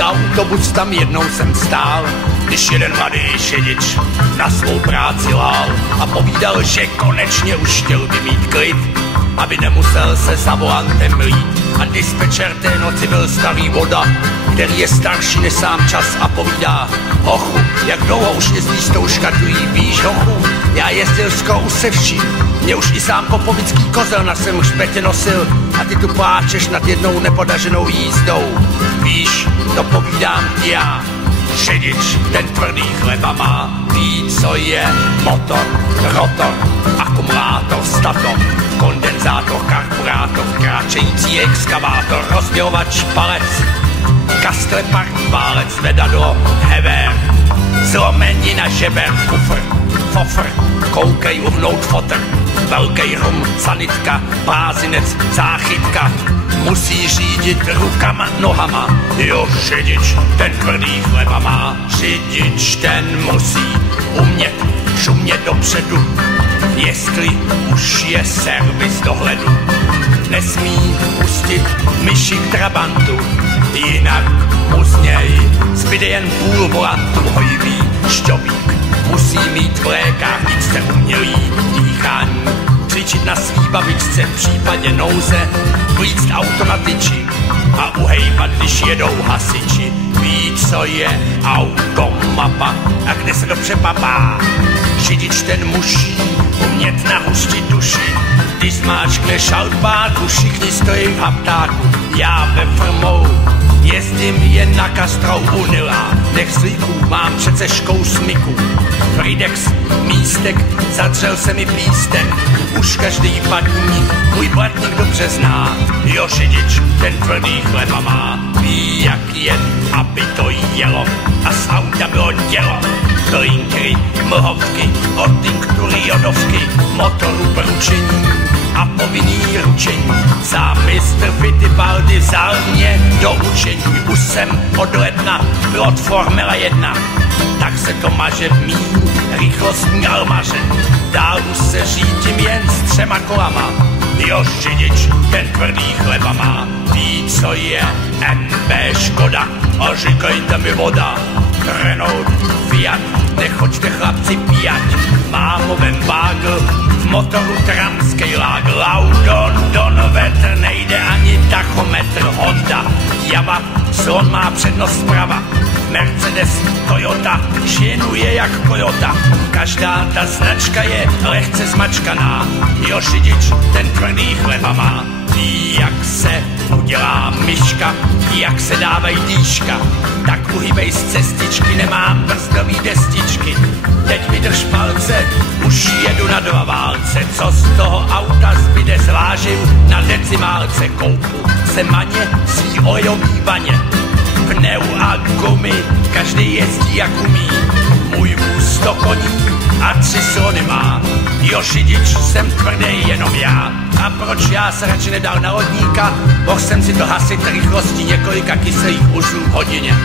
Nový autobus tam jednou jsem stál, když jeden mladý šedič na svou práci lál a povídal, že konečně už chtěl by mít klid, aby nemusel se za volantem mlít. A dispečer té noci byl starý voda, který je starší než sám čas a povídá: hochu, jak dlouho už jezdíš s tou škatují, víš hochu, já jezdil skoro se vším, mě už i sám popovický kozel na svém hřbetě nosil a ty tu pláčeš nad jednou nepodařenou jízdou. Víš, to povídám ti já, šedič, ten tvrdý chleba má, ví, co je motor, rotor, akumulátor, stator, kondenzátor, karburátor, kráčející exkavátor, rozdělovač, palec, kastle, parní válec, vedadlo, hever, zlomenina, žeber, kufr, fofr, koukej uhnout fotr, velkej rum, sanitka, blázinec, záchytka, musí řídit rukama, nohama, jo, řidič, ten tvrdý chleba má, řidič, ten musí umět šumět dopředu, jestli už je servis dohledu, nesmí pustit myši k trabantu, jinak mu z něj zbyde jen půl volantu, hojivý šťovík, musí mít v lékárničce umělý dýchání, cvičit na svý babičce v případě nouze, vlíct auto na tyči a uhejbat, když jedou hasiči. Ví, co je automapa a kde se dobře papá. Řidič ten musí umět nahustit duši, když zmáčkne šaltbáku, všichni stojí v haptáku. Já ve firmou jezdím jen na Castrou Unila, nech slíků, mám přece škou smyku. Fridex, místek, zadřel se mi pístek, už každý patník můj blatník dobře zná. Jo, řidič, ten tvrdý chleba má, ví, jak jet, aby to jelo a z auta bylo dělo. Blinkry, mlhovky, od tinktury, jodovky, motoru pručení a povinný ručení. Za mistr Fittipaldi vzal mě do učení, už jsem od ledna pilot Formula 1, tak se to maže v mý rychlostní almaře. Dál už se řídím jen s 3 kolama. Jo, řidič, ten tvrdý chleba má, ví, co je MB Škoda a říkejte mi voda. Renault, Fiat, nechoďte chlapci pijat, mámovem vágl, v motoru tramskej lágl, Laudon, Donvetr, nejde ani tachometr, Honda, Java, slon má přednost zprava, Mercedes, Toyota, šinuje jak Kojota, každá ta značka je lehce zmačkaná. Jo, řidič, ten tvrdý chleba má, ví, jak se udělá myška, jak se dávají dýška, tak uhybej z cestičky, nemám brzdový destičky. Teď mi drž palce, už jedu na 2 válce, co z toho auta zbyde, zvážím na decimálce, koupu se maně svý olejový baně. Pneu a gumy, každý jezdí jak umí, můj vůz 100 koní a 3 slony má. Jo, řidič, jsem tvrdý jenom já. A proč já se radši nedal na lodníka? Mohl jsem si to hasit rychlostí několika kyselých uzlů v hodině.